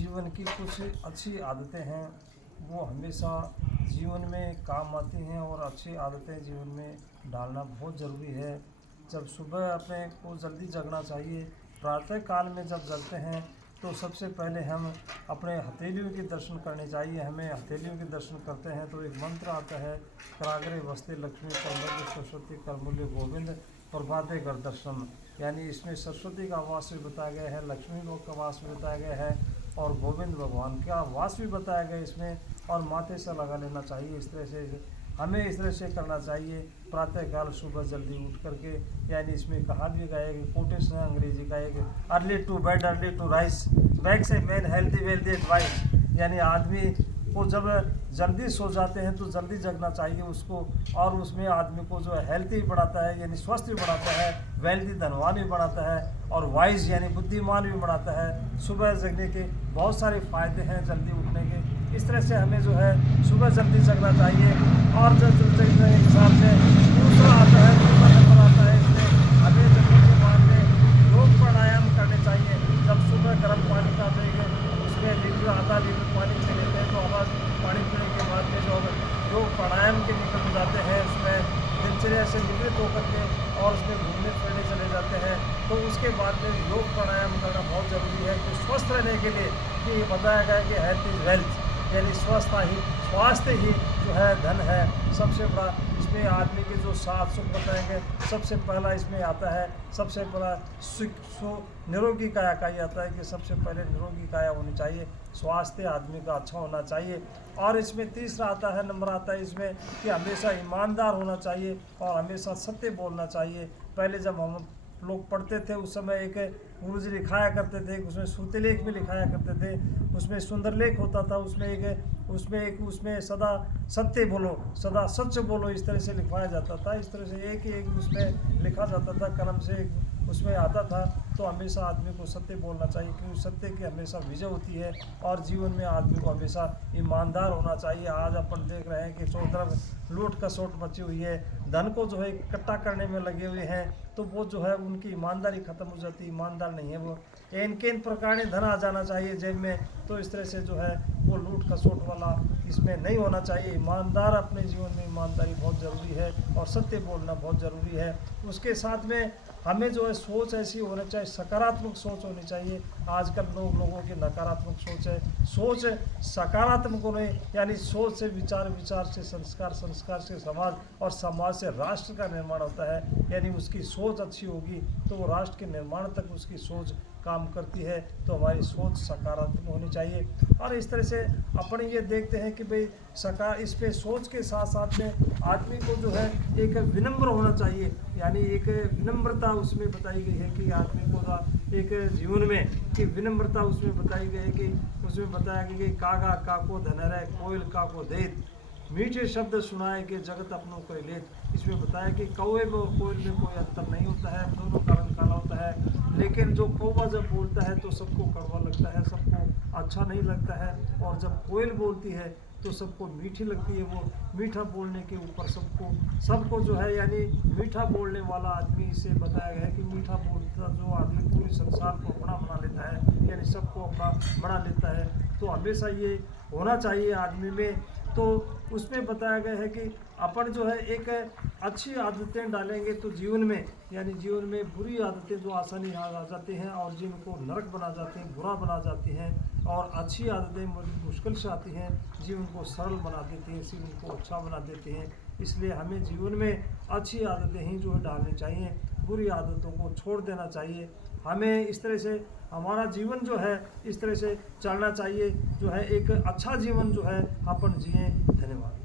जीवन की कुछ अच्छी आदतें हैं, वो हमेशा जीवन में काम आती हैं और अच्छी आदतें जीवन में डालना बहुत ज़रूरी है। जब सुबह अपने को जल्दी जगना चाहिए। प्रातः काल में जब जगते हैं तो सबसे पहले हम अपने हथेलियों के दर्शन करने चाहिए। हमें हथेलियों के दर्शन करते हैं तो एक मंत्र आता है, कराग्रे वस्ते लक्ष्मी करमूल्य सरस्वती करमूल्य गोविंद प्रभाते कर दर्शन। यानी इसमें सरस्वती का वास भी बताया गया है, लक्ष्मी लोग का वास भी बताया गया है और गोविंद भगवान का वास भी बताया गया इसमें, और माथे से लगा लेना चाहिए। इस तरह से हमें इस तरह से करना चाहिए प्रातःकाल सुबह जल्दी उठ करके। यानी इसमें कहा भी गया है कि कोटेशन है अंग्रेजी का एक, early to bed early to rise makes a man healthy wealthy advice. यानी आदमी को जब जल्दी सो जाते हैं तो जल्दी जगना चाहिए उसको, और उसमें आदमी को जो है हेल्थी भी बढ़ाता है, यानी स्वस्थ भी बढ़ाता है, वेल्थी धनवान भी बढ़ाता है, और वाइज यानी बुद्धिमान भी बढ़ाता है। सुबह जगने के बहुत सारे फ़ायदे हैं जल्दी उठने के। इस तरह से हमें जो है सुबह जल्दी जगना चाहिए। और जल्दी जगने के हिसाब से दूसरा आता है, दूसरा नंबर आता है इसमें हमें जगने के बाद में योग प्राणायाम करने चाहिए। जब सुबह गर्म पानी का देंगे उसमें लीटर आधा लीटर पानी पी लेते हैं तो आधा पानी पीने के बाद में जो योग प्राणायाम के निकल जाते हैं, उसमें दिनचर्या से निवृत्त होकर के और उसमें घूमने फिरने चले जाते हैं, तो उसके बाद में योग प्राणायाम करना बहुत ज़रूरी है कि स्वस्थ रहने के लिए। कि बताया गया कि हेल्थ इज़ वेल्थ, यानी स्वास्थ्य ही जो है धन है। सबसे बड़ा इसमें आदमी के जो 7 सुख बताएंगे, सबसे पहला इसमें आता है, सबसे बड़ा निरोगी काया का ही आता है कि सबसे पहले निरोगी काया होनी चाहिए, स्वास्थ्य आदमी का अच्छा होना चाहिए। और इसमें तीसरा आता है, नंबर आता है इसमें कि हमेशा ईमानदार होना चाहिए और हमेशा सत्य बोलना चाहिए। पहले जब हम लोग पढ़ते थे उस समय एक गुरुजी लिखाया करते थे, उसमें श्रुतिलेख भी लिखाया करते थे, उसमें सुंदर लेख होता था, उसमें सदा सत्य बोलो, सदा सच बोलो, इस तरह से लिखवाया जाता था। इस तरह से एक उसमें लिखा जाता था, कलम से उसमें आता था। तो हमेशा आदमी को सत्य बोलना चाहिए क्योंकि सत्य की हमेशा विजय होती है, और जीवन में आदमी को हमेशा ईमानदार होना चाहिए। आज अपन देख रहे हैं कि चारों तरफ लूट खसोट मची हुई है, धन को जो है इकट्ठा करने में लगे हुए हैं, तो वो जो है उनकी ईमानदारी खत्म हो जाती है, ईमानदार नहीं है वो। किन प्रकार धन आ जाना चाहिए जेब में, तो इस तरह से जो है वो लूट खसोट वाला इसमें नहीं होना चाहिए। ईमानदार अपने जीवन में ईमानदारी बहुत ज़रूरी है और सत्य बोलना बहुत ज़रूरी है। उसके साथ में हमें जो है सोच ऐसी होनी चाहिए, सकारात्मक सोच होनी चाहिए। आजकल लोगों की नकारात्मक सोच है, सोच सकारात्मक होने, यानी सोच से विचार, विचार से संस्कार, संस्कार से समाज, और समाज से राष्ट्र का निर्माण होता है। यानी उसकी सोच अच्छी होगी तो वो राष्ट्र के निर्माण तक उसकी सोच काम करती है। तो हमारी सोच सकारात्मक होनी चाहिए। और इस तरह से अपन ये देखते हैं कि भाई इस पे सोच के साथ साथ में आदमी को जो है एक विनम्र होना चाहिए, यानी एक विनम्रता उसमें बताई गई है कि आदमी को एक जीवन में कि विनम्रता उसमें बताई गई है कि उसमें बताया गया कि कागा काको धनरे कोयल काको देत, मीठे शब्द सुनाए कि जगत अपनों को लेत। इसमें बताया कि कौवे में और कोयल में कोई अंतर नहीं होता है, दोनों का रंग काला होता है, लेकिन जो कौवा जब बोलता है तो सबको कड़वा लगता है, सबको अच्छा नहीं लगता है, और जब कोयल बोलती है तो सबको मीठी लगती है। वो मीठा बोलने के ऊपर सबको जो है, यानी मीठा बोलने वाला आदमी से बताया गया है कि मीठा बोलता जो आदमी पूरे संसार को अपना बना लेता है, यानी सबको अपना बना लेता है। तो हमेशा ये होना चाहिए आदमी में। तो उसमें बताया गया है कि अपन जो है एक अच्छी आदतें डालेंगे तो जीवन में, यानी जीवन में बुरी आदतें जो आसानी आ जाती हैं और जीवन को नरक बना जाती हैं, बुरा बना जाती हैं, और अच्छी आदतें मुश्किल से आती हैं, जीवन को सरल बना देती हैं, जीवन को अच्छा बना देती हैं। इसलिए हमें जीवन में अच्छी आदतें ही जो है डालनी चाहिए, बुरी आदतों को छोड़ देना चाहिए। हमें इस तरह से हमारा जीवन जो है इस तरह से चलना चाहिए, जो है एक अच्छा जीवन जो है अपन जिए। धन्यवाद।